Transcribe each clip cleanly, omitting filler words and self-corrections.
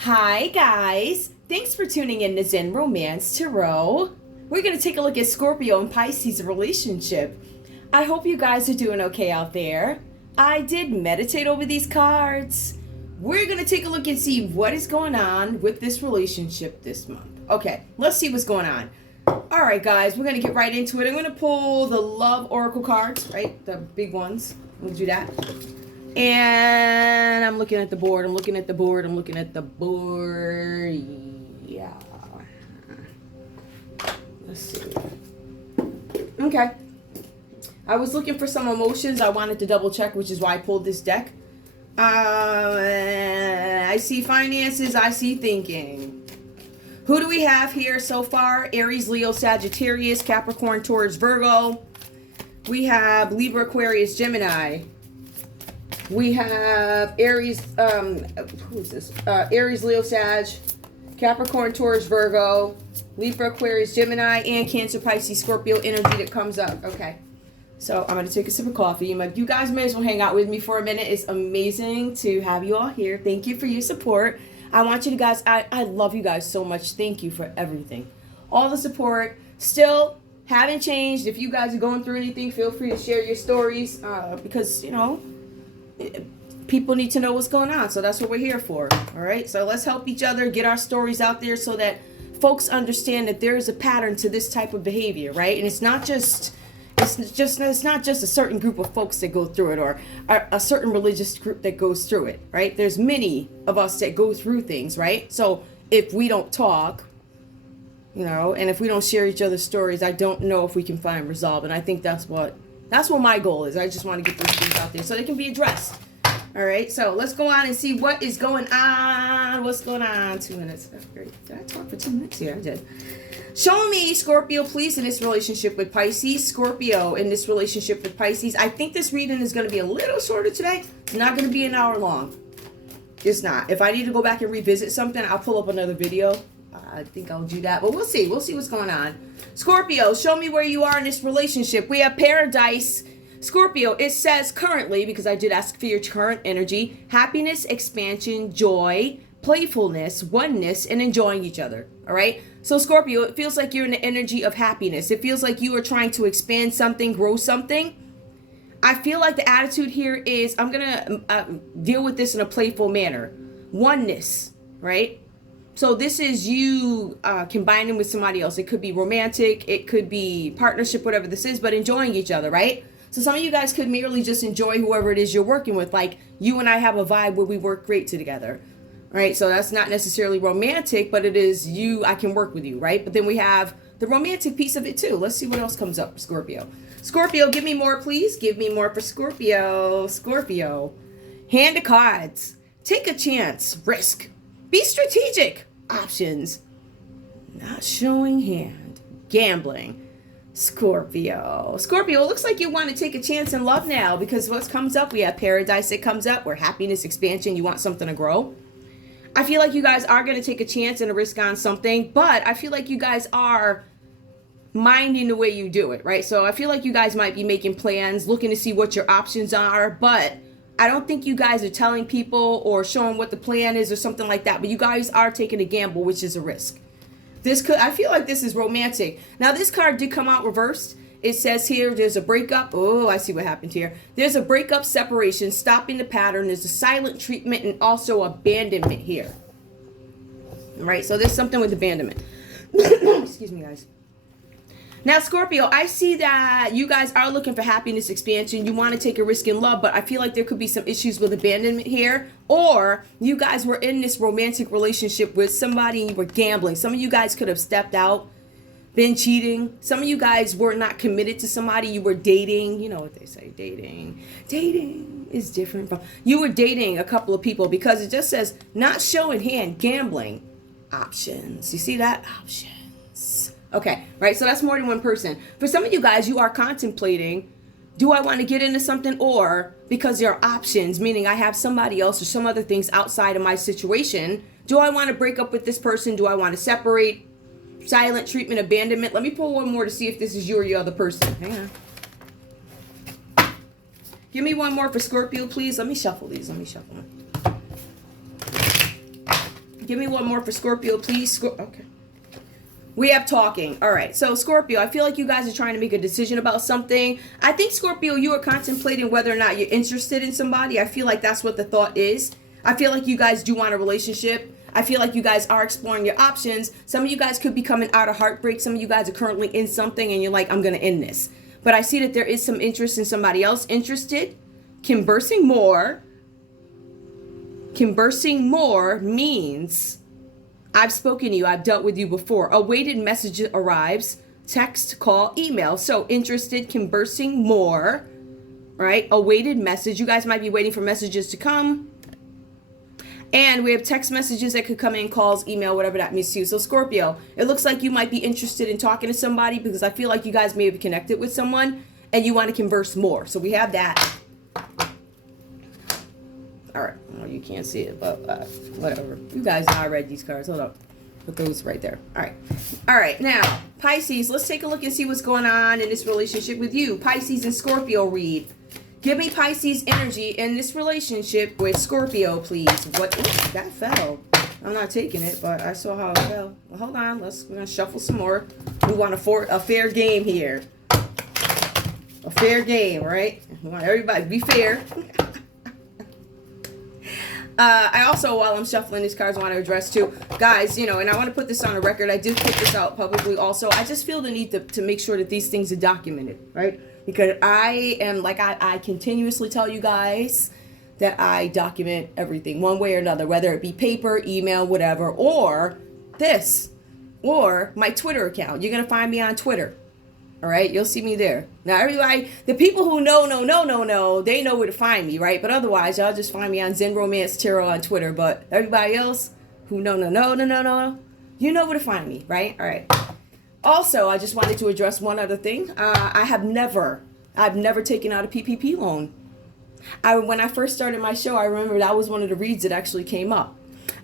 Hi guys, thanks for tuning in to Zen Romance Tarot. We're going to take a look at Scorpio and Pisces relationship. I hope you guys are doing okay out there. I did meditate over these cards. We're going to take a look and see what is going on with this relationship this month. Okay, let's see what's going on. Alright guys, we're going to get right into it. I'm going to pull the Love Oracle cards, right? The big ones. We'll do that. And I'm looking at the board. Yeah. Let's see. Okay. I was looking for some emotions. I wanted to double check, which is why I pulled this deck. I see finances. I see thinking. Who do we have here so far? Aries, Leo, Sagittarius, Capricorn, Taurus, Virgo. We have Libra, Aquarius, Gemini. We have Aries, who is this? Aries, Leo, Sag, Capricorn, Taurus, Virgo, Libra, Aquarius, Gemini, and Cancer, Pisces, Scorpio energy that comes up. Okay. So I'm going to take a sip of coffee. You guys may as well hang out with me for a minute. It's amazing to have you all here. Thank you for your support. I want you to guys, I love you guys so much. Thank you for everything. All the support. Still haven't changed. If you guys are going through anything, feel free to share your stories because, you know, people need to know what's going on, so that's what we're here for. All right, so let's help each other get our stories out there so that folks understand that there is a pattern to this type of behavior, right? And it's not just a certain group of folks that go through it, or a certain religious group that goes through it, right? There's many of us that go through things, right? So if we don't talk, you know, and if we don't share each other's stories, I don't know if we can find resolve. And I think that's what my goal is. I just want to get those things out there so they can be addressed. All right, so let's go on and see what is going on. What's going on? 2 minutes. That's great. Did I talk for 2 minutes? Yeah, I did. Show me, Scorpio, please, in this relationship with Pisces. Scorpio, in this relationship with Pisces. I think this reading is going to be a little shorter today. It's not going to be an hour long. It's not. If I need to go back and revisit something, I'll pull up another video. I think I'll do that, but we'll see. We'll see what's going on. Scorpio, show me where you are in this relationship. We have Paradise. Scorpio, it says currently, because I did ask for your current energy, happiness, expansion, joy, playfulness, oneness, and enjoying each other. All right. So Scorpio, it feels like you're in the energy of happiness. It feels like you are trying to expand something, grow something. I feel like the attitude here is I'm going to deal with this in a playful manner. Oneness, right? So this is you combining with somebody else. It could be romantic. It could be partnership, whatever this is, but enjoying each other, right? So some of you guys could merely just enjoy whoever it is you're working with. Like you and I have a vibe where we work great together, right? So that's not necessarily romantic, but it is you, I can work with you, right? But then we have the romantic piece of it too. Let's see what else comes up for Scorpio. Scorpio, give me more, please. Give me more for Scorpio. Scorpio. Hand of cards. Take a chance. Risk. Be strategic. Options. Not showing hand. Gambling. Scorpio. Scorpio, it looks like you want to take a chance in love now, because what comes up, we have Paradise that comes up, where happiness, expansion, you want something to grow. I feel like you guys are going to take a chance and a risk on something, but I feel like you guys are minding the way you do it, right? So I feel like you guys might be making plans, looking to see what your options are, but I don't think you guys are telling people or showing what the plan is or something like that, but you guys are taking a gamble, which is a risk. I feel like this is romantic. Now, this card did come out reversed. It says here, there's a breakup. Oh, I see what happened here. There's a breakup, separation, stopping the pattern. There's a silent treatment and also abandonment here. All right, so there's something with abandonment. Excuse me, guys. Now, Scorpio, I see that you guys are looking for happiness, expansion. You want to take a risk in love, but I feel like there could be some issues with abandonment here. Or you guys were in this romantic relationship with somebody and you were gambling. Some of you guys could have stepped out, been cheating. Some of you guys were not committed to somebody. You were dating. You know what they say, dating. Dating is different from... You were dating a couple of people, because it just says not showing hand, gambling, options. You see that? Options. Okay, right, so that's more than one person. For some of you guys, you are contemplating, do I want to get into something, or because there are options, meaning I have somebody else or some other things outside of my situation, do I want to break up with this person? Do I want to separate? Silent treatment, abandonment. Let me pull one more to see if this is you or your other person. Hang on. Give me one more for Scorpio, please. Let me shuffle these. Give me one more for Scorpio, please. Okay. We have talking. All right. So Scorpio, I feel like you guys are trying to make a decision about something. I think Scorpio, you are contemplating whether or not you're interested in somebody. I feel like that's what the thought is. I feel like you guys do want a relationship. I feel like you guys are exploring your options. Some of you guys could be coming out of heartbreak. Some of you guys are currently in something and you're like, I'm going to end this. But I see that there is some interest in somebody else interested. Conversing more. Conversing more means I've spoken to you. I've dealt with you before. Awaited message arrives. Text, call, email. So interested, conversing more, right? Awaited message. You guys might be waiting for messages to come. And we have text messages that could come in, calls, email, whatever that means to you. So Scorpio, it looks like you might be interested in talking to somebody because I feel like you guys may have connected with someone and you want to converse more. So we have that. All right. Well, you can't see it, but whatever. You guys know I read these cards. Hold up. Put those right there. All right. All right. Now, Pisces, let's take a look and see what's going on in this relationship with you. Pisces and Scorpio read. Give me Pisces energy in this relationship with Scorpio, please. What? Ooh, that fell. I'm not taking it, but I saw how it fell. Well, hold on. We're going to shuffle some more. We want a fair game here. A fair game, right? We want everybody to be fair. I also, while I'm shuffling these cards, want to address too, guys, you know, and I want to put this on a record. I did put this out publicly also. I just feel the need to make sure that these things are documented, right? Because I am, like I continuously tell you guys that I document everything one way or another, whether it be paper, email, whatever, or this, or my Twitter account. You're going to find me on Twitter. All right, you'll see me there. Now, everybody, the people who know, they know where to find me, right? But otherwise, y'all just find me on Zen Romance Tarot on Twitter. But everybody else who no, you know where to find me, right? All right. Also, I just wanted to address one other thing. I've never taken out a PPP loan. When I first started my show, I remember that was one of the reads that actually came up.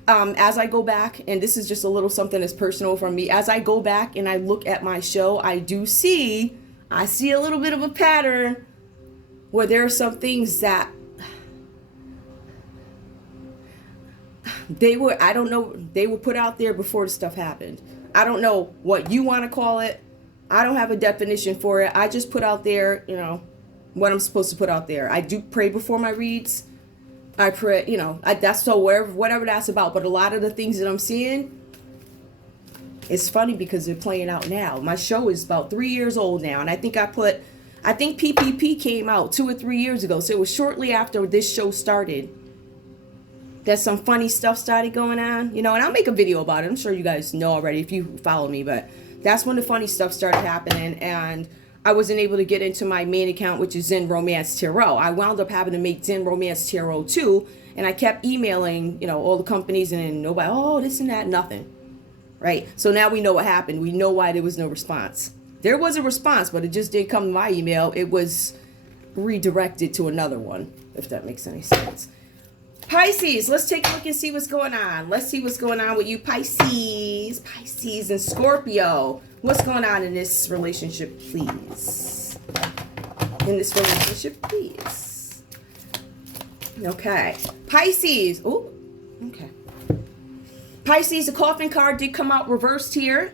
As I go back, and this is just a little something that's personal from me, as I go back and I look at my show, I see a little bit of a pattern where there are some things that they were put out there before the stuff happened. I don't know what you want to call it. I don't have a definition for it. I just put out there, you know, what I'm supposed to put out there. I do pray before my reads. I pray, you know, that's so whatever that's about. But a lot of the things that I'm seeing, it's funny because they're playing out now. My show is about 3 years old now. And I think PPP came out 2 or 3 years ago. So it was shortly after this show started that some funny stuff started going on, you know, and I'll make a video about it. I'm sure you guys know already if you follow me, but that's when the funny stuff started happening. And I wasn't able to get into my main account, which is Zen Romance Tarot. I wound up having to make Zen Romance Tarot too. And I kept emailing, you know, all the companies and nobody, oh, this and that, nothing. Right? So now we know what happened. We know why there was no response. There was a response, but it just didn't come to my email. It was redirected to another one, if that makes any sense. Pisces, let's take a look and see what's going on. Let's see what's going on with you, Pisces. Pisces and Scorpio. What's going on in this relationship, please? In this relationship, please. Okay. Pisces. Oh, okay. Pisces, the coffin card did come out reversed here.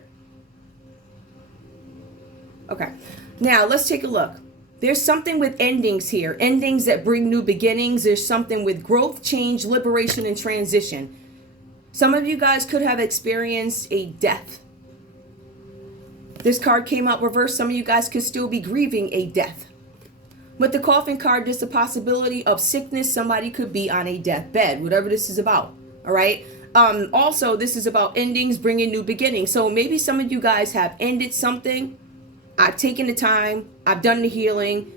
Okay. Now, let's take a look. There's something with endings here. Endings that bring new beginnings. There's something with growth, change, liberation, and transition. Some of you guys could have experienced a death. This card came out reversed. Some of you guys could still be grieving a death. With the coffin card, there's a possibility of sickness. Somebody could be on a deathbed, whatever this is about. All right. Also, this is about endings, bringing new beginnings. So maybe some of you guys have ended something. I've taken the time. I've done the healing.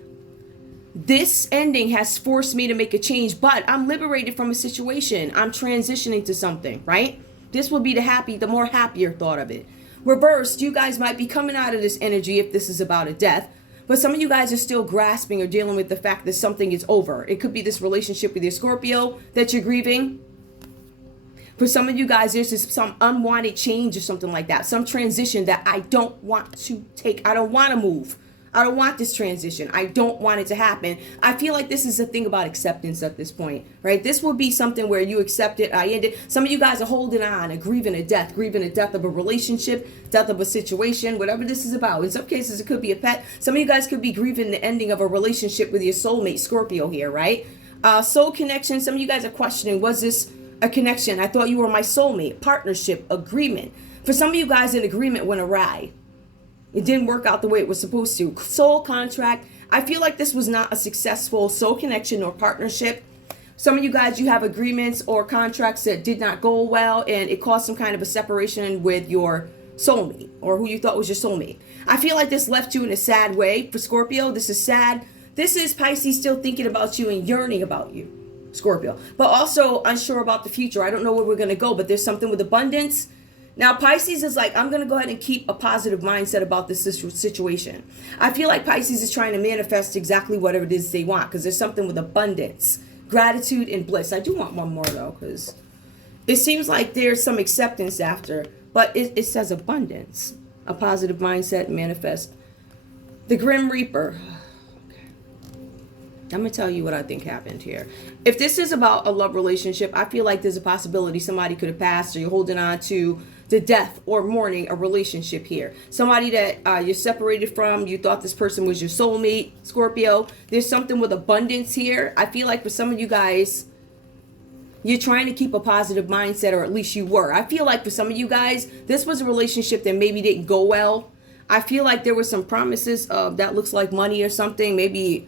This ending has forced me to make a change, but I'm liberated from a situation. I'm transitioning to something, right? This will be the more happier thought of it. Reversed, you guys might be coming out of this energy if this is about a death, but some of you guys are still grasping or dealing with the fact that something is over. It could be this relationship with your Scorpio that you're grieving. For some of you guys, there's just some unwanted change or something like that. Some transition that I don't want to take. I don't want to move. I don't want this transition. I don't want it to happen. I feel like this is a thing about acceptance at this point, right? This will be something where you accept it. I ended. Some of you guys are holding on, grieving a death of a relationship, death of a situation, whatever this is about. In some cases, it could be a pet. Some of you guys could be grieving the ending of a relationship with your soulmate, Scorpio here, right? Soul connection. Some of you guys are questioning, was this a connection? I thought you were my soulmate. Partnership, agreement. For some of you guys, an agreement went awry. It didn't work out the way it was supposed to. Soul contract. I feel like this was not a successful soul connection or partnership. Some of you guys, you have agreements or contracts that did not go well, and it caused some kind of a separation with your soulmate or who you thought was your soulmate. I feel like this left you in a sad way. For Scorpio, this is sad. This is Pisces still thinking about you and yearning about you, Scorpio. But also unsure about the future. I don't know where we're going to go, but there's something with abundance. Now, Pisces is like, I'm going to go ahead and keep a positive mindset about this situation. I feel like Pisces is trying to manifest exactly whatever it is they want because there's something with abundance, gratitude, and bliss. I do want one more, though, because it seems like there's some acceptance after, but it says abundance, a positive mindset, manifest. The Grim Reaper. I'm going to tell you what I think happened here. If this is about a love relationship, I feel like there's a possibility somebody could have passed or you're holding on to the death or mourning a relationship here. Somebody that you're separated from, you thought this person was your soulmate, Scorpio. There's something with abundance here. I feel like for some of you guys, you're trying to keep a positive mindset, or at least you were. I feel like for some of you guys, this was a relationship that maybe didn't go well. I feel like there were some promises of that looks like money or something. Maybe,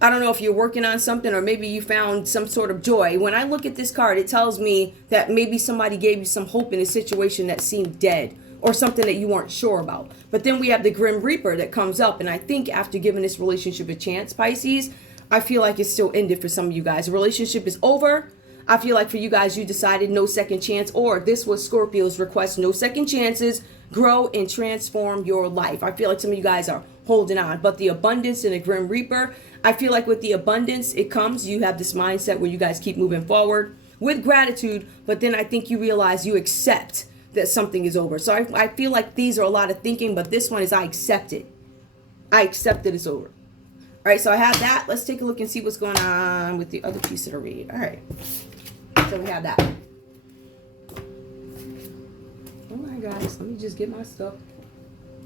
I don't know if you're working on something or maybe you found some sort of joy. When I look at this card, it tells me that maybe somebody gave you some hope in a situation that seemed dead or something that you weren't sure about. But then we have the Grim Reaper that comes up. And I think after giving this relationship a chance, Pisces, I feel like it's still ended for some of you guys. The relationship is over. I feel like for you guys, you decided no second chance, or this was Scorpio's request, no second chances, grow and transform your life. I feel like some of you guys are holding on, but the abundance in the Grim Reaper, I feel like with the abundance, it comes, you have this mindset where you guys keep moving forward with gratitude, but then I think you realize you accept that something is over. So I feel like these are a lot of thinking, but this one is I accept it. I accept that it's over. All right, so I have that. Let's take a look and see what's going on with the other piece of the read. All right. So we have that. Oh my gosh, let me just get my stuff.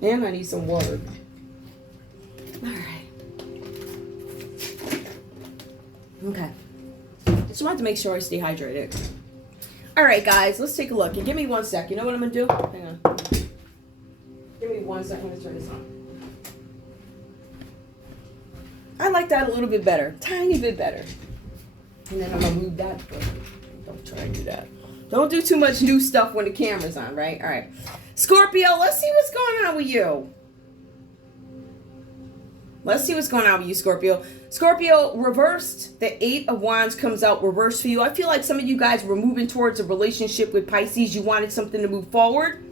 And I need some water. All right. Okay. Just wanted to make sure I stay hydrated. All right, guys, let's take a look. And give me 1 sec. You know what I'm going to do? Hang on. Give me 1 second. I'm going to turn this on. I like that a little bit better. Tiny bit better. And then I'm going to move that. Don't try and do that. Don't do too much new stuff when the camera's on, right? All right. Scorpio, let's see what's going on with you. Let's see what's going on with you, Scorpio. Scorpio, reversed. The 8 of Wands comes out reversed for you. I feel like some of you guys were moving towards a relationship with Pisces. You wanted something to move forward,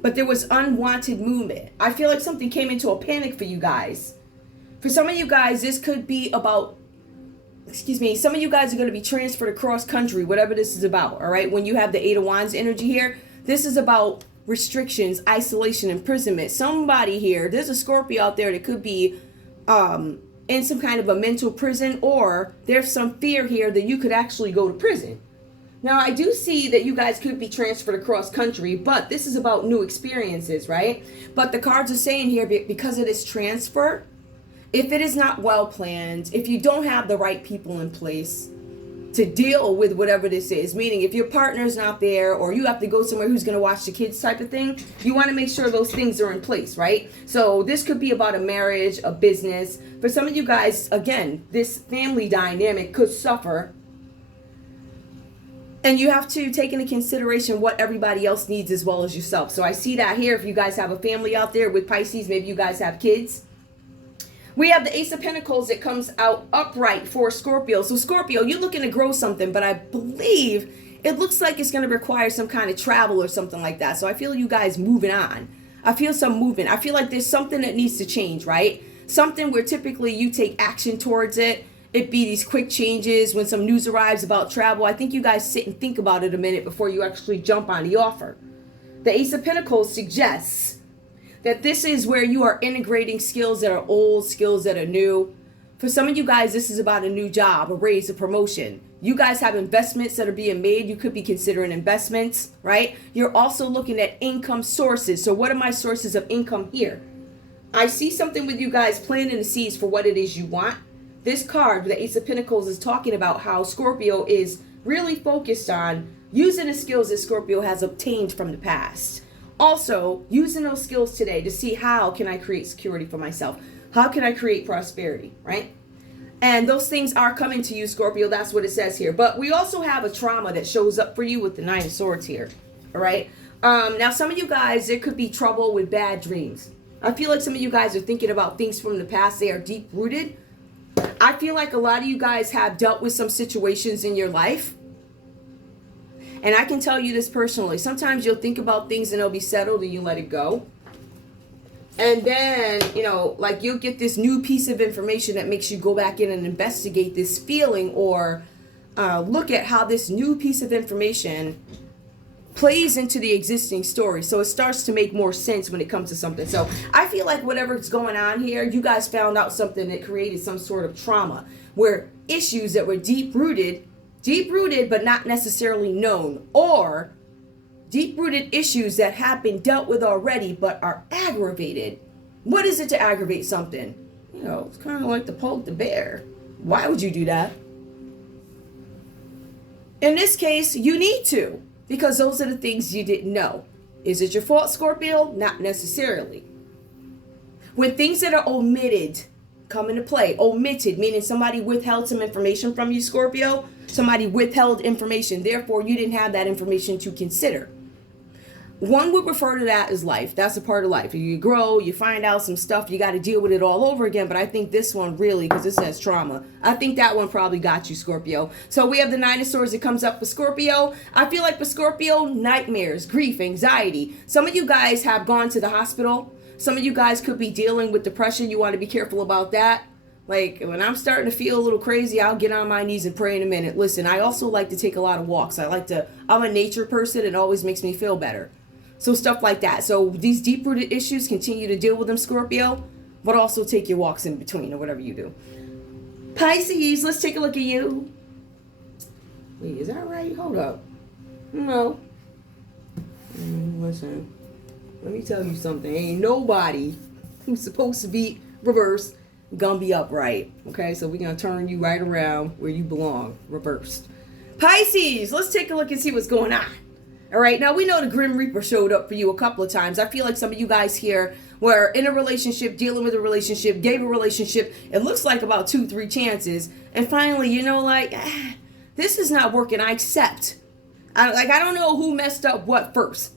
but there was unwanted movement. I feel like something came into a panic for you guys. For some of you guys, this could be about, some of you guys are going to be transferred across country, whatever this is about, all right? When you have the 8 of Wands energy here, this is about restrictions, isolation, imprisonment. Somebody here, there's a Scorpio out there that could be in some kind of a mental prison, or there's some fear here that you could actually go to prison. Now, I do see that you guys could be transferred across country, but this is about new experiences, right? But the cards are saying here, because of this transfer, if it is not well planned, if you don't have the right people in place to deal with whatever this is, meaning if your partner's not there or you have to go somewhere who's going to watch the kids type of thing, you want to make sure those things are in place, right? So this could be about a marriage, a business. For some of you guys, again, this family dynamic could suffer. And you have to take into consideration what everybody else needs as well as yourself. So I see that here. If you guys have a family out there with Pisces, maybe you guys have kids. We have the Ace of Pentacles that comes out upright for Scorpio. So Scorpio, you're looking to grow something, but I believe it looks like it's going to require some kind of travel or something like that. So I feel you guys moving on. I feel some movement. I feel like there's something that needs to change, right? Something where typically you take action towards it. It be these quick changes when some news arrives about travel. I think you guys sit and think about it a minute before you actually jump on the offer. The Ace of Pentacles suggests that this is where you are integrating skills that are old, skills that are new. For some of you guys, this is about a new job, a raise, a promotion. You guys have investments that are being made. You could be considering investments, right? You're also looking at income sources. So what are my sources of income here? I see something with you guys planting the seeds for what it is you want. This card, the Ace of Pentacles, is talking about how Scorpio is really focused on using the skills that Scorpio has obtained from the past. Also, using those skills today to see how can I create security for myself? How can I create prosperity, right? And those things are coming to you, Scorpio. That's what it says here. But we also have a trauma that shows up for you with the Nine of Swords here, all right? Now, some of you guys, there could be trouble with bad dreams. I feel like some of you guys are thinking about things from the past. They are deep-rooted. I feel like a lot of you guys have dealt with some situations in your life. And I can tell you this personally. Sometimes you'll think about things and they'll be settled and you let it go. And then, you know, like you'll get this new piece of information that makes you go back in and investigate this feeling or look at how this new piece of information plays into the existing story. So it starts to make more sense when it comes to something. So I feel like whatever's going on here, you guys found out something that created some sort of trauma where issues that were deep-rooted but not necessarily known, or deep-rooted issues that have been dealt with already but are aggravated. What is it to aggravate something? You know, it's kind of like to poke the bear. Why would you do that? In this case, you need to, because those are the things you didn't know. Is it your fault, Scorpio? Not necessarily. When things that are omitted come into play, omitted meaning somebody withheld some information from you, Scorpio. Somebody withheld information, therefore you didn't have that information to consider. One would refer to that as life. That's a part of life. You grow, you find out some stuff, you got to deal with it all over again. But I think this one really, because it says trauma, I think that one probably got you, Scorpio. So we have the Nine of Swords that comes up for Scorpio. I feel like for Scorpio, nightmares, grief, anxiety. Some of you guys have gone to the hospital. Some of you guys could be dealing with depression. You want to be careful about that. Like, when I'm starting to feel a little crazy, I'll get on my knees and pray in a minute. Listen, I also like to take a lot of walks. I'm a nature person. It always makes me feel better. So stuff like that. So these deep-rooted issues, continue to deal with them, Scorpio, but also take your walks in between or whatever you do. Pisces, let's take a look at you. Wait, is that right? Hold up. No. Listen, let me tell you something. Ain't nobody who's supposed to be reversed gonna be upright. Okay, so we're gonna turn you right around where you belong, reversed. Pisces, let's take a look and see what's going on. All right, now we know the Grim Reaper showed up for you a couple of times. I feel like some of you guys here were in a relationship, dealing with a relationship, gave a relationship, it looks like about 2-3 chances, and finally, you know, like, this is not working. I accept. I don't know who messed up what first.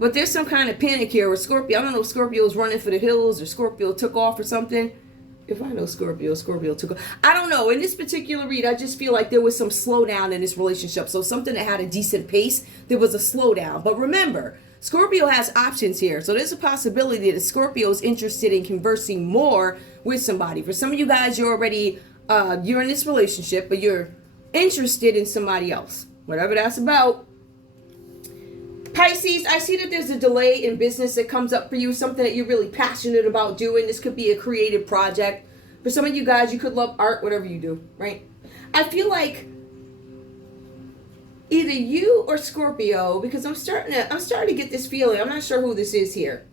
But there's some kind of panic here with Scorpio. I don't know if Scorpio's running for the hills or Scorpio took off or something. If I know Scorpio took off. I don't know. In this particular read, I just feel like there was some slowdown in this relationship. So something that had a decent pace, there was a slowdown. But remember, Scorpio has options here. So there's a possibility that Scorpio is interested in conversing more with somebody. For some of you guys, you're already, you're in this relationship, but you're interested in somebody else. Whatever that's about. Pisces, I see that there's a delay in business that comes up for you, something that you're really passionate about doing. This could be a creative project. For some of you guys, you could love art, whatever you do, right? I feel like either you or Scorpio, because I'm starting to get this feeling. I'm not sure who this is here.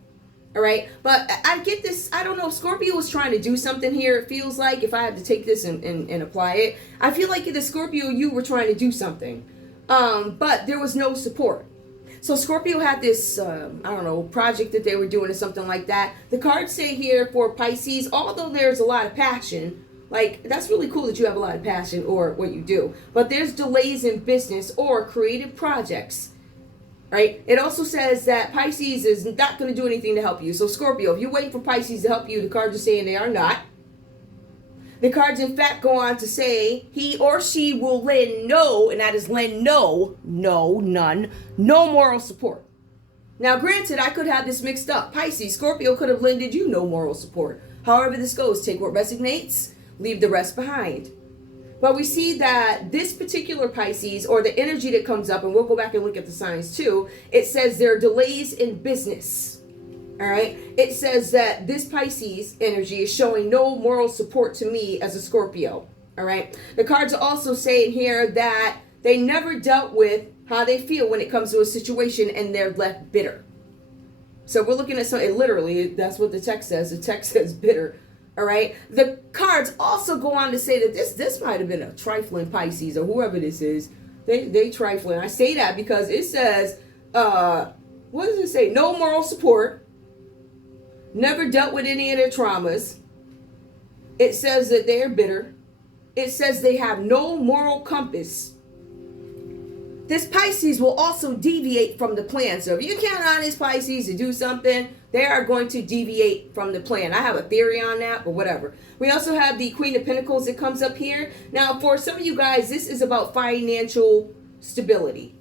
All right, but I get this. I don't know if Scorpio was trying to do something here. It feels like, if I had to take this and apply it, I feel like either Scorpio or you were trying to do something, but there was no support. So Scorpio had this, I don't know, project that they were doing or something like that. The cards say here for Pisces, although there's a lot of passion, like, that's really cool that you have a lot of passion or what you do, but there's delays in business or creative projects, right? It also says that Pisces is not going to do anything to help you. So Scorpio, if you're waiting for Pisces to help you, the cards are saying they are not. The cards, in fact, go on to say he or she will lend no, and that is lend no moral support. Now, granted, I could have this mixed up. Pisces, Scorpio could have lended you no moral support. However this goes, take what resonates, leave the rest behind. But we see that this particular Pisces, or the energy that comes up, and we'll go back and look at the signs too, it says there are delays in business. All right. It says that this Pisces energy is showing no moral support to me as a Scorpio. All right. The cards are also saying here that they never dealt with how they feel when it comes to a situation and they're left bitter. So we're looking at something, literally, that's what the text says. The text says bitter. All right. The cards also go on to say that this might have been a trifling Pisces or whoever this is. They trifling. I say that because it says, what does it say? No moral support. Never dealt with any of their traumas. It says that they're bitter. It says they have no moral compass. This Pisces will also deviate from the plan. So if you count on this Pisces to do something, they are going to deviate from the plan. I have a theory on that, but whatever. We also have the Queen of Pentacles that comes up here. Now, for some of you guys, this is about financial stability.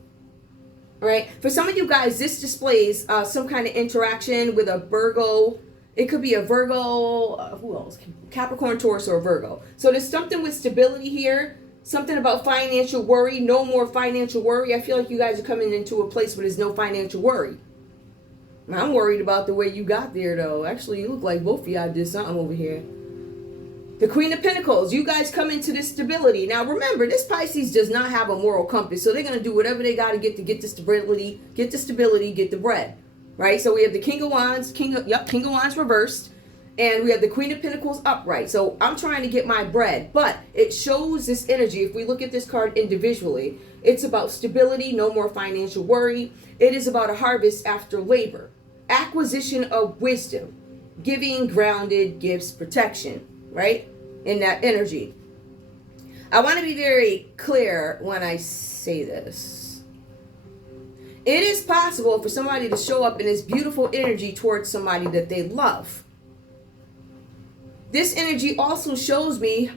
All right. For some of you guys, this displays some kind of interaction with a Virgo. It could be a Virgo. Who else? Capricorn, Taurus, or Virgo. So there's something with stability here. Something about financial worry. No more financial worry. I feel like you guys are coming into a place where there's no financial worry. I'm worried about the way you got there, though. Actually, you look like both of y'all did something over here. The Queen of Pentacles, you guys come into this stability. Now, remember, this Pisces does not have a moral compass, so they're going to do whatever they got to get the stability, get the bread, right? So we have the King of Wands, King of Wands reversed, and we have the Queen of Pentacles upright. So I'm trying to get my bread, but it shows this energy. If we look at this card individually, it's about stability, no more financial worry. It is about a harvest after labor, acquisition of wisdom, giving grounded gifts protection, right? In that energy. I want to be very clear when I say this. It is possible for somebody to show up in this beautiful energy towards somebody that they love. This energy also shows me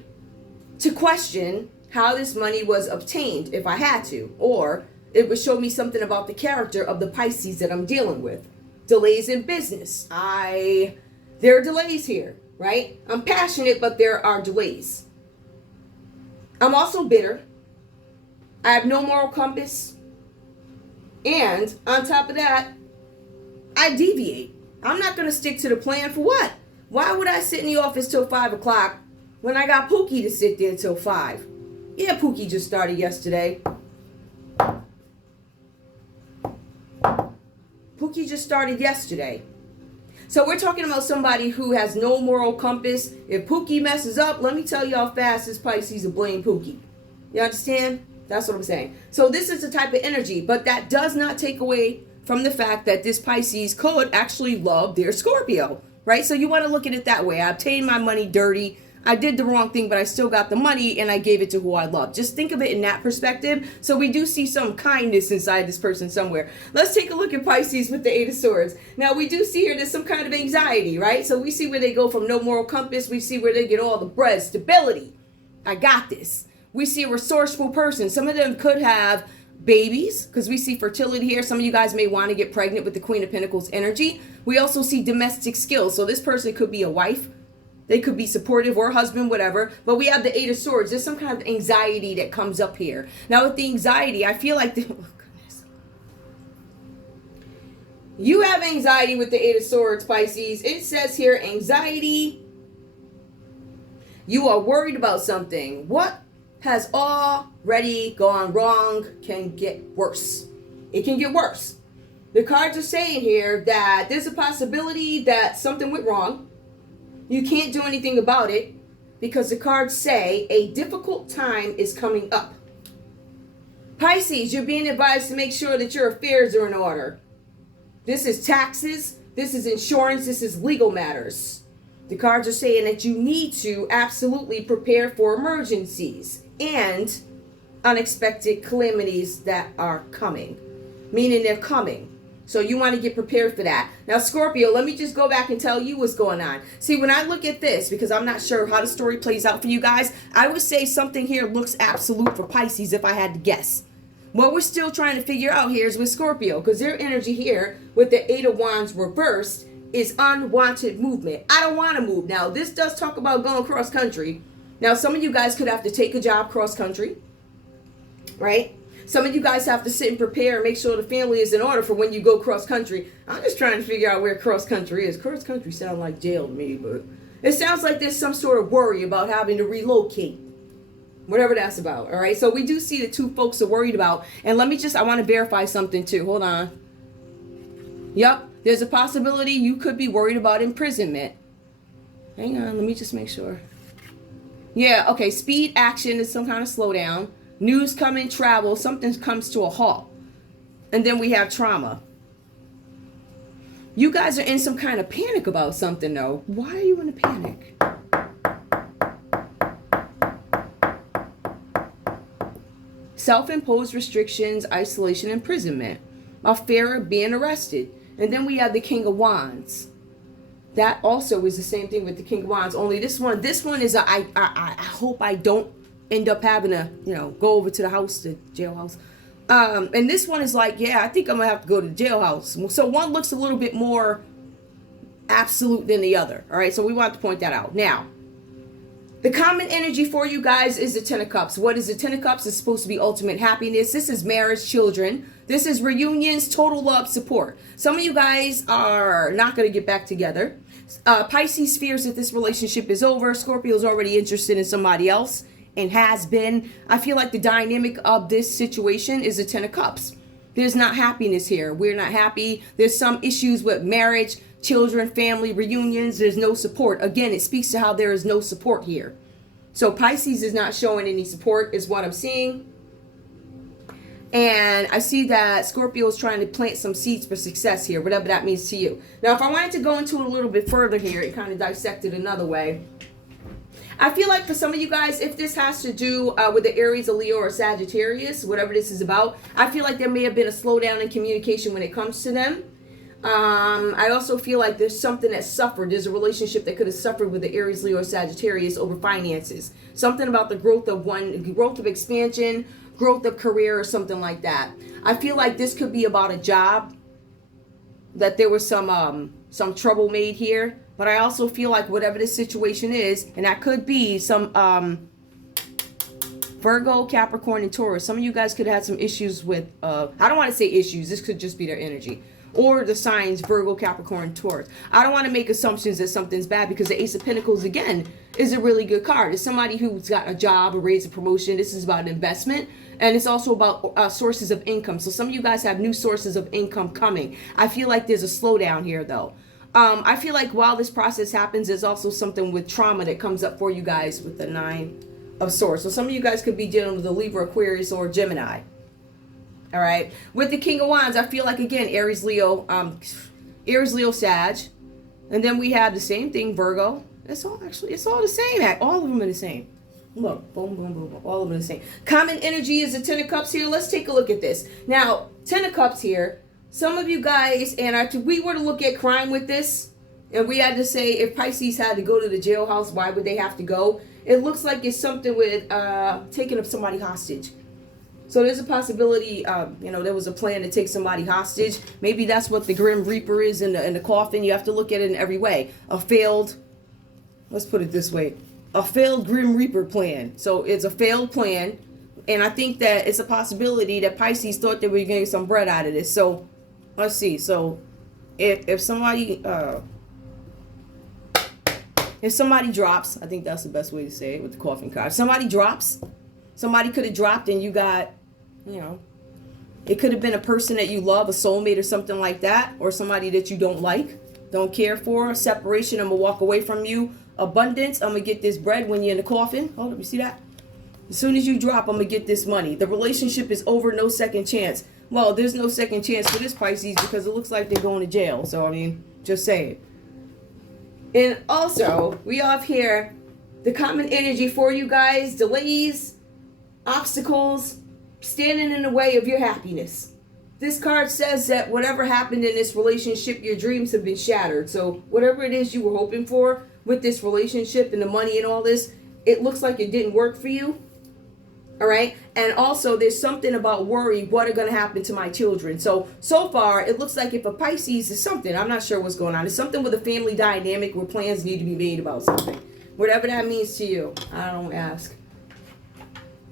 to question how this money was obtained if I had to, or it would show me something about the character of the Pisces that I'm dealing with. Delays in business. There are delays here. Right? I'm passionate, but there are delays. I'm also bitter. I have no moral compass. And on top of that, I deviate. I'm not going to stick to the plan for what? Why would I sit in the office till 5 o'clock when I got Pookie to sit there till 5? Yeah, Pookie just started yesterday. Pookie just started yesterday. So we're talking about somebody who has no moral compass. If Pookie messes up, let me tell you how fast this Pisces will blame Pookie. You understand? That's what I'm saying. So this is the type of energy, but that does not take away from the fact that this Pisces could actually love their Scorpio, right? So you want to look at it that way. I obtained my money dirty. I did the wrong thing, but I still got the money and I gave it to who I love. Just think of it in that perspective. So we do see some kindness inside this person somewhere. Let's take a look at Pisces with the Eight of Swords. Now we do see here there's some kind of anxiety, right? So we see where they go from no moral compass. We see where they get all the bread, stability. I got this. We see a resourceful person. Some of them could have babies because we see fertility here. Some of you guys may want to get pregnant with the Queen of Pentacles energy. We also see domestic skills. So this person could be a wife. They could be supportive or husband, whatever. But we have the Eight of Swords. There's some kind of anxiety that comes up here. Now with the anxiety, I feel like... oh, goodness. You have anxiety with the Eight of Swords, Pisces. It says here, anxiety. You are worried about something. What has already gone wrong can get worse. It can get worse. The cards are saying here that there's a possibility that something went wrong. You can't do anything about it because the cards say a difficult time is coming up. Pisces, you're being advised to make sure that your affairs are in order. This is taxes, this is insurance, this is legal matters. The cards are saying that you need to absolutely prepare for emergencies and unexpected calamities that are coming, meaning they're coming. So you want to get prepared for that. Now, Scorpio, let me just go back and tell you what's going on. See, when I look at this, because I'm not sure how the story plays out for you guys, I would say something here looks absolute for Pisces if I had to guess. What we're still trying to figure out here is with Scorpio, because their energy here with the Eight of Wands reversed is unwanted movement. I don't want to move. Now, this does talk about going cross country. Now, some of you guys could have to take a job cross country, right? Some of you guys have to sit and prepare and make sure the family is in order for when you go cross country. I'm just trying to figure out where cross country is. Cross country sounds like jail to me, but it sounds like there's some sort of worry about having to relocate. Whatever that's about, all right? So we do see the two folks are worried about. And I want to verify something too. Hold on. Yep, there's a possibility you could be worried about imprisonment. Hang on, let me just make sure. Yeah, okay, speed, action is some kind of slowdown. News coming, travel, something comes to a halt. And then we have trauma. You guys are in some kind of panic about something though. Why are you in a panic? Self-imposed restrictions, isolation, imprisonment. A fear of being arrested. And then we have the King of Wands. That also is the same thing with the King of Wands. Only this one is I hope I don't end up having to, go over to the house, the jailhouse. And this one is like, yeah, I think I'm gonna have to go to the jailhouse. So one looks a little bit more absolute than the other. All right, so we want to point that out. Now, the common energy for you guys is the Ten of Cups. What is the Ten of Cups? It's supposed to be ultimate happiness. This is marriage, children. This is reunions, total love, support. Some of you guys are not going to get back together. Pisces fears that this relationship is over. Scorpio is already interested in somebody else and has been. I feel like the dynamic of this situation is the Ten of Cups. There's not happiness here. We're not happy. There's some issues with marriage, children, family, reunions. There's no support. Again, it speaks to how there is no support here. So Pisces is not showing any support is what I'm seeing. And I see that Scorpio is trying to plant some seeds for success here, whatever that means to you. Now, if I wanted to go into it a little bit further here, it kind of dissected another way. I feel like for some of you guys, if this has to do with the Aries, a Leo, or Sagittarius, whatever this is about, I feel like there may have been a slowdown in communication when it comes to them. I also feel like there's something that suffered. There's a relationship that could have suffered with the Aries, Leo, or Sagittarius over finances. Something about the growth of expansion, growth of career, or something like that. I feel like this could be about a job, that there was some trouble made here. But I also feel like whatever this situation is, and that could be some Virgo, Capricorn, and Taurus. Some of you guys could have had some issues with, I don't want to say issues. This could just be their energy. Or the signs Virgo, Capricorn, Taurus. I don't want to make assumptions that something's bad because the Ace of Pentacles, again, is a really good card. It's somebody who's got a job, a raise, a promotion. This is about an investment. And it's also about sources of income. So some of you guys have new sources of income coming. I feel like there's a slowdown here, though. I feel like while this process happens, there's also something with trauma that comes up for you guys with the Nine of Swords. So some of you guys could be dealing with a Libra, Aquarius, or Gemini. All right. With the King of Wands, I feel like, again, Aries, Leo, Sag. And then we have the same thing, Virgo. It's all the same. All of them are the same. Look, boom, boom, boom, boom. All of them are the same. Common energy is the Ten of Cups here. Let's take a look at this. Now, Ten of Cups here. Some of you guys, and if we were to look at crime with this, and we had to say if Pisces had to go to the jailhouse, why would they have to go? It looks like it's something with taking up somebody hostage. So there's a possibility, there was a plan to take somebody hostage. Maybe that's what the Grim Reaper is in the coffin. You have to look at it in every way. Let's put it this way, a failed Grim Reaper plan. So it's a failed plan. And I think that it's a possibility that Pisces thought they were getting some bread out of this. So let's see. So if somebody drops, I think that's the best way to say it with the coffin card. If somebody drops, somebody could have dropped and you got, it could have been a person that you love, a soulmate or something like that, or somebody that you don't like, don't care for. Separation, I'm going to walk away from you. Abundance, I'm going to get this bread when you're in the coffin. Hold up, you see that? As soon as you drop, I'm going to get this money. The relationship is over, no second chance. Well, there's no second chance for this Pisces because it looks like they're going to jail. So, I mean, just say it. And also, we have here the common energy for you guys, delays, obstacles, standing in the way of your happiness. This card says that whatever happened in this relationship, your dreams have been shattered. So whatever it is you were hoping for with this relationship and the money and all this, it looks like it didn't work for you. All right. And also there's something about worry. What are going to happen to my children? So far, it looks like if a Pisces is something, I'm not sure what's going on. It's something with a family dynamic where plans need to be made about something. Whatever that means to you. I don't ask.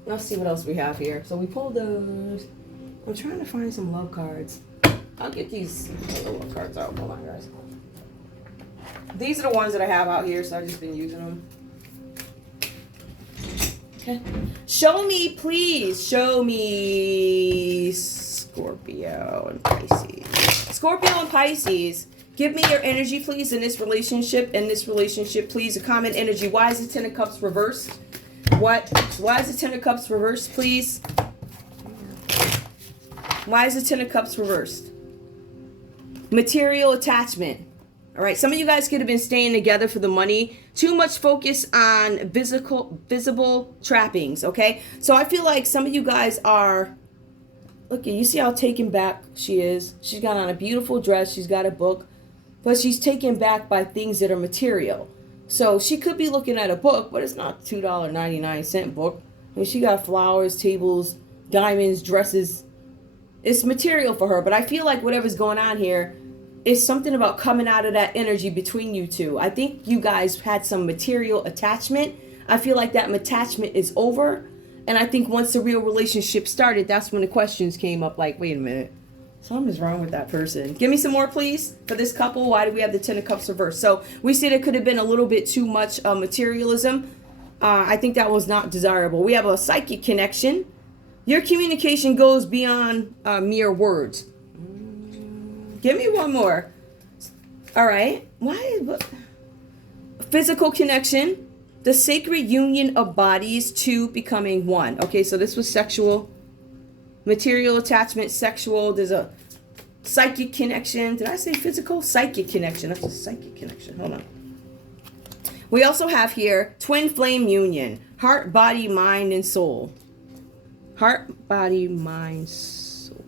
Let's see what else we have here. So we pulled those. I'm trying to find some love cards. I'll get these love cards out. Hold on, guys. These are the ones that I have out here, so I've just been using them. Okay. Show me, please. Show me Scorpio and Pisces. Scorpio and Pisces. Give me your energy, please, in this relationship. In this relationship, please. A common energy. Why is the Ten of Cups reversed? What? Why is the Ten of Cups reversed, please? Why is the Ten of Cups reversed? Material attachment. All right, some of you guys could have been staying together for the money. Too much focus on visible trappings, okay? So I feel like some of you guys are, look, you see how taken back she is. She's got on a beautiful dress. She's got a book, but she's taken back by things that are material. So she could be looking at a book, but it's not $2.99 book. I mean, she got flowers, tables, diamonds, dresses. It's material for her, but I feel like whatever's going on here, it's something about coming out of that energy between you two. I think you guys had some material attachment. I feel like that attachment is over. And I think once the real relationship started, that's when the questions came up like, wait a minute, something's wrong with that person. Give me some more, please, for this couple. Why do we have the Ten of Cups reversed? So we see there could have been a little bit too much materialism. I think that was not desirable. We have a psychic connection. Your communication goes beyond mere words. Give me one more. All right. Physical connection. The sacred union of bodies, two becoming one. Okay, so this was sexual. Material attachment, sexual. There's a psychic connection. Did I say physical? Psychic connection. That's a psychic connection. Hold on. We also have here twin flame union. Heart, body, mind, and soul. Heart, body, mind, soul.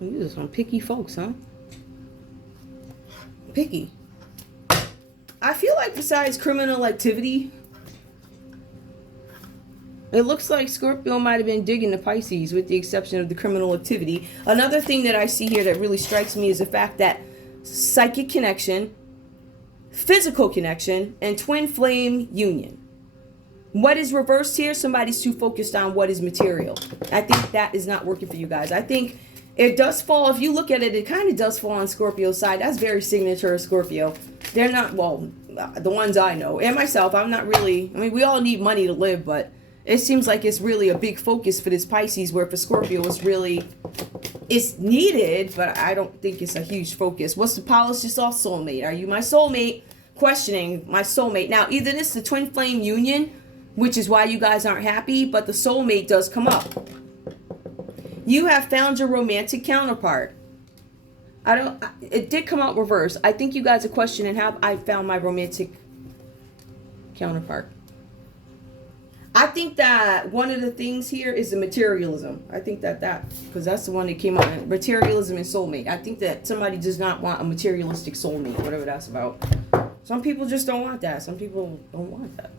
These are some picky folks, huh? Picky. I feel like besides criminal activity, it looks like Scorpio might have been digging the Pisces with the exception of the criminal activity. Another thing that I see here that really strikes me is the fact that psychic connection, physical connection, and twin flame union. What is reversed here? Somebody's too focused on what is material. I think that is not working for you guys. I think it does fall, if you look at it, it kind of does fall on Scorpio's side. That's very signature of Scorpio. They're not, well, the ones I know, and myself, I'm not really, I mean, we all need money to live, but it seems like it's really a big focus for this Pisces, where for Scorpio, it's needed, but I don't think it's a huge focus. What's the polish just off? Soulmate. Are you my soulmate? Questioning my soulmate. Now, either this is the twin flame union, which is why you guys aren't happy, but the soulmate does come up. You have found your romantic counterpart. It did come out reverse. I think you guys are questioning, have I found my romantic counterpart? I think that one of the things here is the materialism. I think that because that's the one that came out, materialism and soulmate. I think that somebody does not want a materialistic soulmate, whatever that's about. Some people just don't want that. Some people don't want that.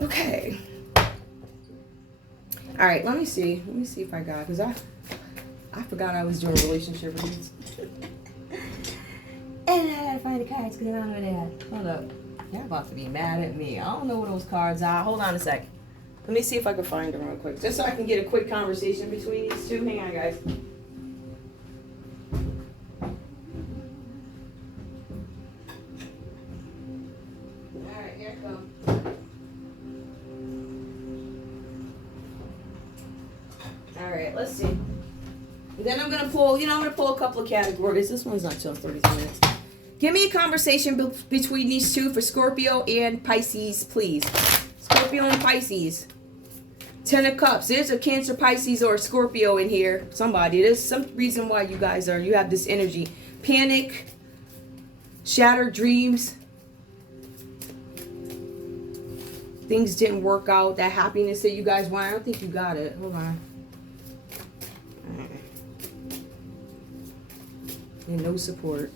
Okay. All right, let me see. Let me see if I got, because I forgot I was doing relationship reads. And I gotta find the cards because I don't know that. Hold up. You're about to be mad at me. I don't know what those cards are. Hold on a sec. Let me see if I can find them real quick. Just so I can get a quick conversation between these two. Hang on, guys. All right, here it comes. All right, let's see. And then I'm going to pull, I'm going to pull a couple of categories. This one's not till 33 minutes. Give me a conversation between these two for Scorpio and Pisces, please. Scorpio and Pisces. Ten of Cups. There's a Cancer, Pisces, or a Scorpio in here. Somebody. There's some reason why you guys you have this energy. Panic. Shattered dreams. Things didn't work out. That happiness that you guys want. I don't think you got it. Hold on. And no support.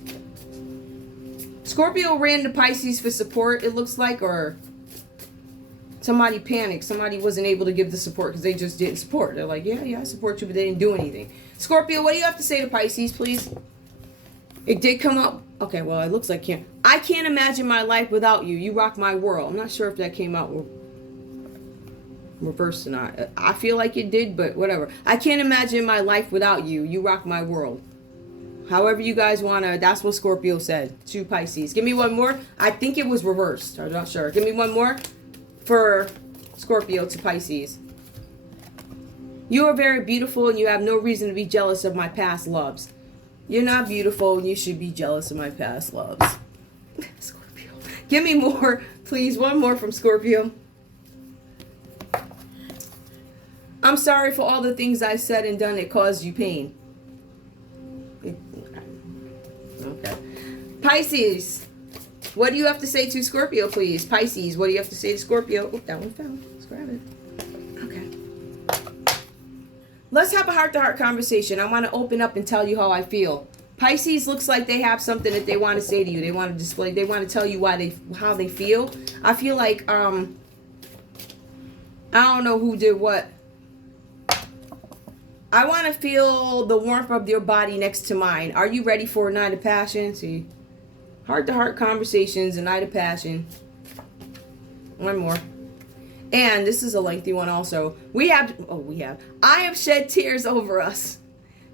Scorpio ran to Pisces for support, it looks like, or somebody panicked. Somebody wasn't able to give the support because they just didn't support. They're like, yeah, I support you, but they didn't do anything. Scorpio, what do you have to say to Pisces, please? It did come up Okay, well, it looks like I can't imagine my life without you. You rock my world. I'm not sure if that came out reversed or not. I feel like it did, but whatever. I can't imagine my life without you. You rock my world. However you guys want to, that's what Scorpio said to Pisces. Give me one more. I think it was reversed. I'm not sure. Give me one more for Scorpio to Pisces. You are very beautiful and you have no reason to be jealous of my past loves. You're not beautiful and you should be jealous of my past loves. Scorpio. Give me more, please. One more from Scorpio. I'm sorry for all the things I said and done that caused you pain. Okay. Pisces. What do you have to say to Scorpio, please? Pisces, what do you have to say to Scorpio? Oh, that one fell. Let's grab it. Okay. Let's have a heart-to-heart conversation. I want to open up and tell you how I feel. Pisces looks like they have something that they want to say to you. They want to display. They want to tell you how they feel. I feel like I don't know who did what. I want to feel the warmth of your body next to mine. Are you ready for a night of passion? See, heart-to-heart conversations, a night of passion. One more. And this is a lengthy one also. I have shed tears over us.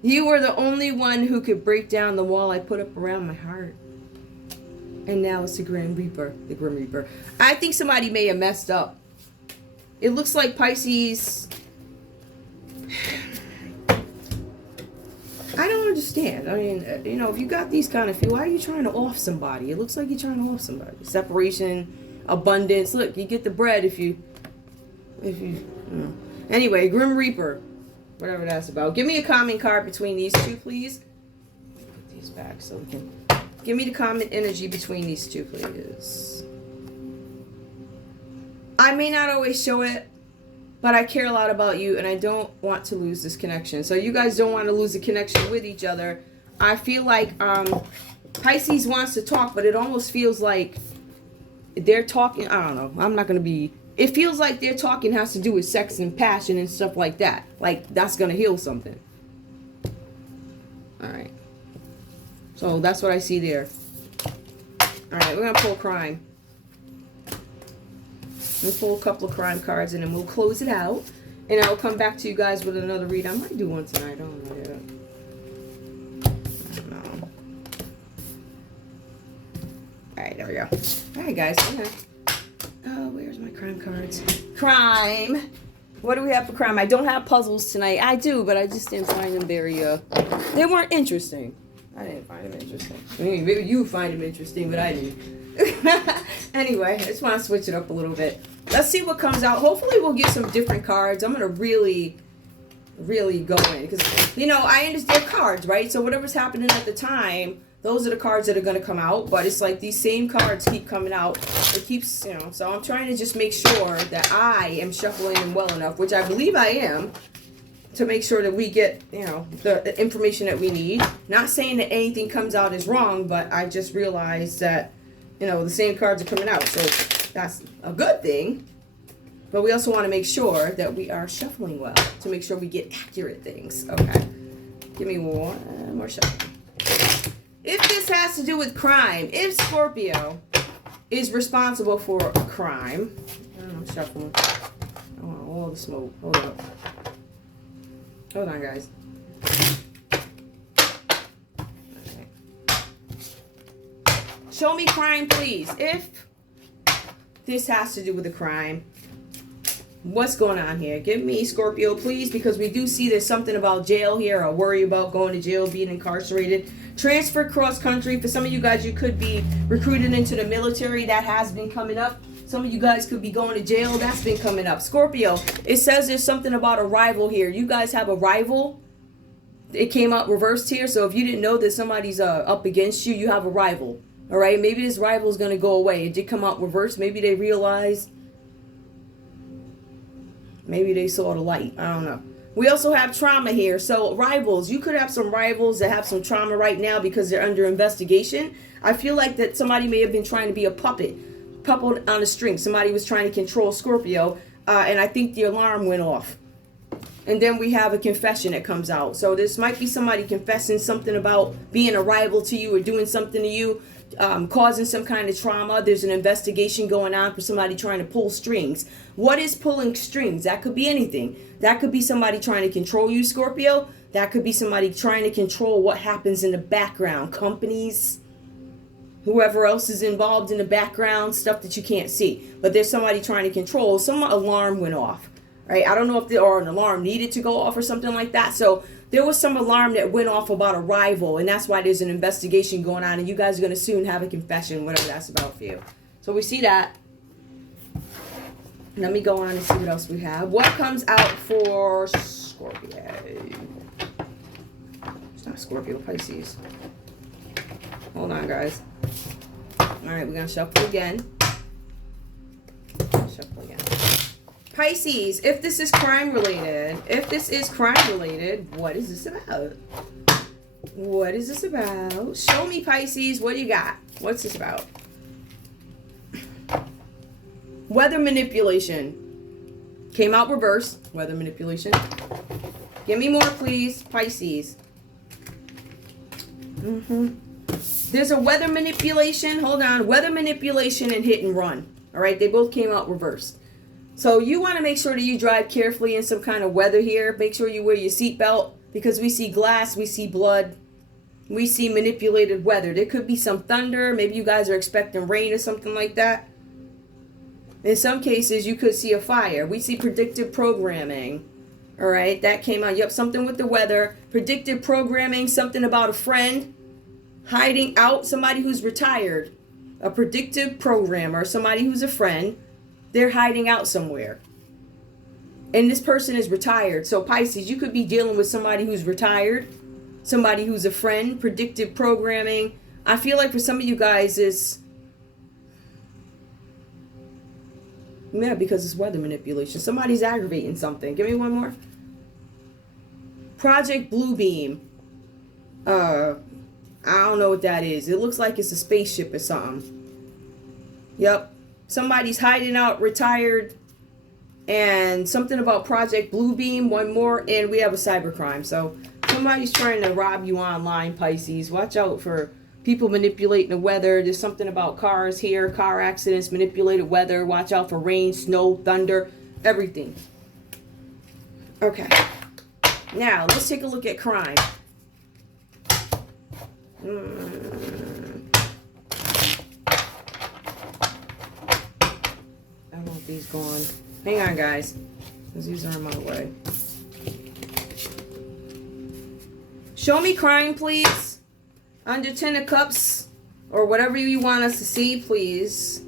You were the only one who could break down the wall I put up around my heart. And now it's the Grim Reaper. The Grim Reaper. I think somebody may have messed up. It looks like Pisces... I don't understand. I mean, if you got these kind of feel, why are you trying to off somebody? It looks like you're trying to off somebody. Separation, abundance. Look, you get the bread if you Anyway, Grim Reaper. Whatever that's about. Give me a common card between these two, please. Put these back so we can... Give me the common energy between these two, please. I may not always show it, but I care a lot about you, and I don't want to lose this connection. So you guys don't want to lose the connection with each other. I feel like Pisces wants to talk, but it almost feels like they're talking. I don't know. I'm not going to be... It feels like their talking has to do with sex and passion and stuff like that. Like, that's going to heal something. All right. So that's what I see there. All right, we're going to pull crime. We'll pull a couple of crime cards and then we'll close it out. And I'll come back to you guys with another read. I might do one tonight. I don't know yet. I don't know. All right, there we go. All right, guys. Okay. Oh, where's my crime cards? Crime. What do we have for crime? I don't have puzzles tonight. I do, but I just didn't find them very, they weren't interesting. I didn't find them interesting. I mean, maybe you find them interesting, but I didn't. Anyway, I just want to switch it up a little bit. Let's see what comes out. Hopefully we'll get some different cards. I'm going to really go in. Because, I understand cards, right? So whatever's happening at the time, those are the cards that are going to come out. But it's like these same cards keep coming out. It keeps, so I'm trying to just make sure that I am shuffling them well enough, which I believe I am, to make sure that we get, the information that we need. Not saying that anything comes out is wrong, but I just realized that, the same cards are coming out. So that's a good thing. But we also want to make sure that we are shuffling well to make sure we get accurate things. Okay. Give me one more shuffle. If this has to do with crime, if Scorpio is responsible for a crime, I'm shuffling. I want all the smoke. Hold up. Hold on, guys. Okay. Show me crime, please. If this has to do with a crime, what's going on here? Give me Scorpio, please, because we do see there's something about jail here, or worry about going to jail, being incarcerated. Transfer cross-country. For some of you guys, you could be recruited into the military. That has been coming up. Some of you guys could be going to jail. That's been coming up. Scorpio, it says there's something about a rival here. You guys have a rival. It came out reversed here. So if you didn't know that somebody's up against you, you have a rival. All right? Maybe this rival is going to go away. It did come out reversed. Maybe they realized. Maybe they saw the light. I don't know. We also have trauma here. So rivals. You could have some rivals that have some trauma right now because they're under investigation. I feel like that somebody may have been trying to be a puppet on a string. Somebody was trying to control Scorpio, and I think the alarm went off. And then we have a confession that comes out. So this might be somebody confessing something about being a rival to you or doing something to you, causing some kind of trauma. There's an investigation going on for somebody trying to pull strings. What is pulling strings? That could be anything. That could be somebody trying to control you, Scorpio. That could be somebody trying to control what happens in the background. Companies, whoever else is involved in the background, stuff that you can't see. But there's somebody trying to control. Some alarm went off. Right? I don't know if there or an alarm needed to go off or something like that. So there was some alarm that went off about a rival, and that's why there's an investigation going on, and you guys are going to soon have a confession, whatever that's about for you. So we see that. Let me go on and see what else we have. What comes out for Scorpio? It's not Scorpio, Pisces. Hold on, guys. All right, we're going to shuffle again. Shuffle again. Pisces, if this is crime related, what is this about? What is this about? Show me, Pisces, what do you got? What's this about? Weather manipulation. Came out reverse. Weather manipulation. Give me more, please, Pisces. There's a weather manipulation. Hold on. Weather manipulation and hit and run. All right, they both came out reversed. So you want to make sure that you drive carefully in some kind of weather here. Make sure you wear your seatbelt, because we see glass, we see blood, we see manipulated weather. There could be some thunder. Maybe you guys are expecting rain or something like that. In some cases, you could see a fire. We see predictive programming. All right, that came out. Yep, something with the weather. Predictive programming, something about a friend hiding out, somebody who's retired. A predictive programmer, somebody who's a friend. They're hiding out somewhere. And this person is retired. So Pisces, you could be dealing with somebody who's retired, somebody who's a friend, predictive programming. I feel like for some of you guys it's, yeah, because it's weather manipulation. Somebody's aggravating something. Give me one more. Project Bluebeam. I don't know what that is. It looks like it's a spaceship or something. Yep. Somebody's hiding out, retired, and something about Project Bluebeam, one more, and we have a cybercrime. So somebody's trying to rob you online, Pisces. Watch out for people manipulating the weather. There's something about cars here, car accidents, manipulated weather. Watch out for rain, snow, thunder, everything. Okay. Now, let's take a look at crime. I don't want these going. Hang on, guys, because these are in my way. Show me crime, please. Under 10 of Cups, or whatever you want us to see, please.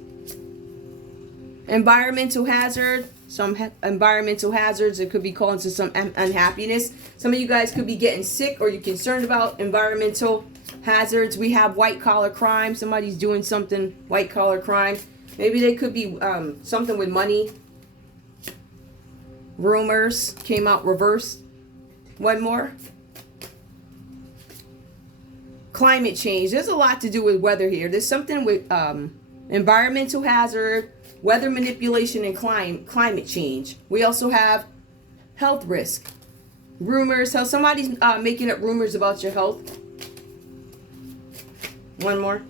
Environmental hazard. Some environmental hazards. It could be causing some unhappiness. Some of you guys could be getting sick, or you're concerned about environmental hazards. We have white collar crime. Somebody's doing something white collar crime. Maybe they could be something with money. Rumors came out reversed. One more. Climate change. There's a lot to do with weather here. There's something with environmental hazard, weather manipulation, and climate change. We also have health risk. Rumors. How somebody's making up rumors about your health. One more.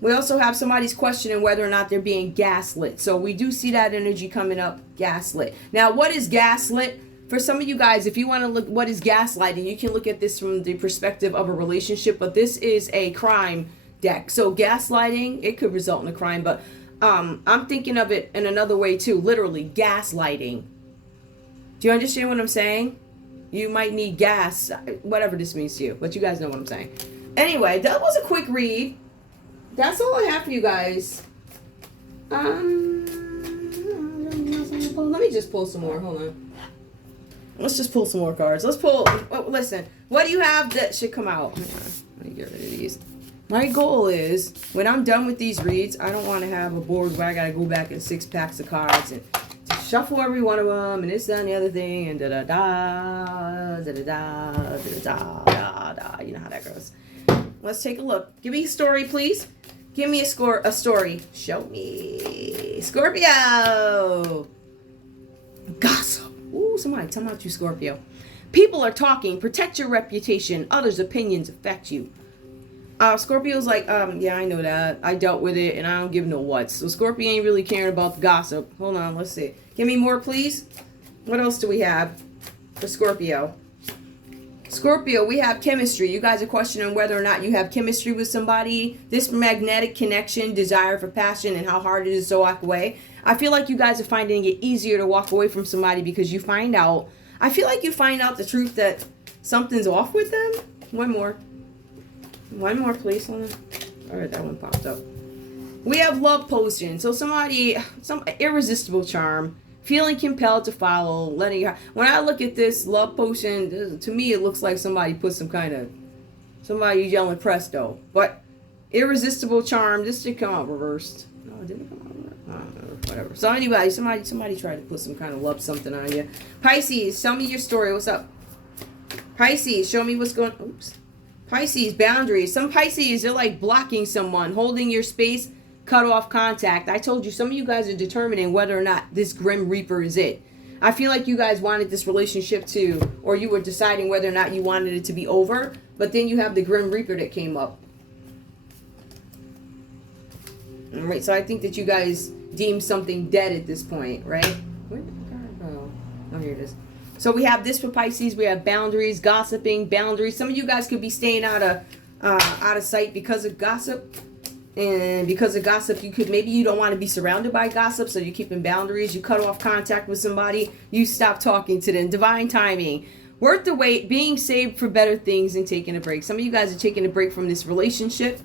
We also have somebody's questioning whether or not they're being gaslit. So we do see that energy coming up, gaslit. Now, what is gaslit? For some of you guys, if you want to look what is gaslighting, you can look at this from the perspective of a relationship, but this is a crime deck. So gaslighting, it could result in a crime, but I'm thinking of it in another way too, literally gaslighting. Do you understand what I'm saying? You might need gas, whatever this means to you, but you guys know what I'm saying. Anyway, that was a quick read. That's all I have for you guys. Let me just pull some more. Hold on. Let's just pull some more cards. Let's pull. Oh, listen. What do you have that should come out? Let me get rid of these. My goal is, when I'm done with these reads, I don't want to have a board where I got to go back and 6 packs of cards and shuffle every one of them and this, that, and the other thing and da-da-da, da-da-da, da-da-da, da-da. You know how that goes. Let's take a look. Give me a story, please. Give me a story. Show me. Scorpio. Gossip. Ooh, somebody tell about you, Scorpio. People are talking. Protect your reputation. Others' opinions affect you. Scorpio's like, yeah, I know that. I dealt with it, and I don't give no what's. So Scorpio ain't really caring about the gossip. Hold on, let's see. Give me more, please. What else do we have for Scorpio? Scorpio, we have chemistry. You guys are questioning whether or not you have chemistry with somebody. This magnetic connection, desire for passion, and how hard it is to walk away. I feel like you guys are finding it easier to walk away from somebody because you find out. I feel like you find out the truth that something's off with them. One more. One more, please. Hold on. All right, that one popped up. We have love potion. So somebody, some irresistible charm. Feeling compelled to follow, letting her. When I look at this love potion, to me it looks like somebody put some kind of, somebody yelling presto. But irresistible charm, this did come out reversed. No, it didn't come out reversed. I don't know, whatever. So anyway, somebody tried to put some kind of love something on you. Pisces, tell me your story. What's up? Pisces, show me what's going. Oops. Pisces, boundaries. Some Pisces, they're like blocking someone, holding your space. Cut off contact. I told you some of you guys are determining whether or not this Grim Reaper is it. I feel like you guys wanted this relationship to, or you were deciding whether or not you wanted it to be over, but then you have the Grim Reaper that came up. All right, so I think that you guys deem something dead at this point, right? Where did the card go? Oh, here it is. So we have this for Pisces. We have boundaries, gossiping, boundaries. Some of you guys could be staying out of sight because of gossip. And because of gossip, maybe you don't want to be surrounded by gossip, so you're keeping boundaries. You cut off contact with somebody. You stop talking to them. Divine timing. Worth the wait. Being saved for better things and taking a break. Some of you guys are taking a break from this relationship.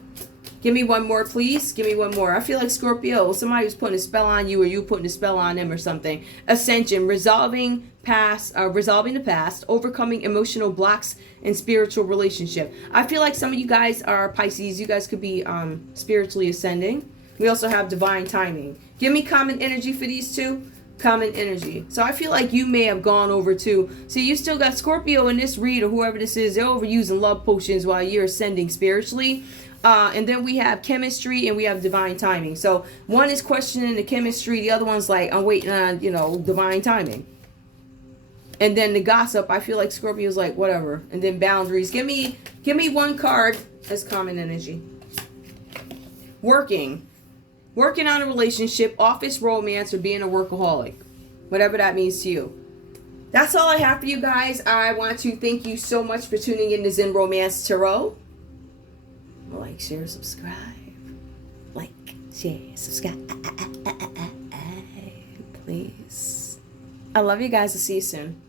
Give me one more, please. Give me one more. I feel like Scorpio, somebody was putting a spell on you or you putting a spell on them or something. Ascension. Resolving the past. Overcoming emotional blocks in spiritual relationship. I feel like some of you guys are Pisces. You guys could be spiritually ascending. We also have divine timing. Give me common energy for these two. Common energy. So I feel like you may have gone over to. See, you still got Scorpio in this read or whoever this is. They're overusing love potions while you're ascending spiritually. And then we have chemistry and we have divine timing. So one is questioning the chemistry. The other one's like, I'm waiting on, divine timing. And then the gossip, I feel like Scorpio's like, whatever. And then boundaries. Give me one card as common energy. Working on a relationship, office romance, or being a workaholic. Whatever that means to you. That's all I have for you guys. I want to thank you so much for tuning in to Zen Romance Tarot. Like, share, subscribe. Like, share, subscribe. Please. I love you guys. I'll see you soon.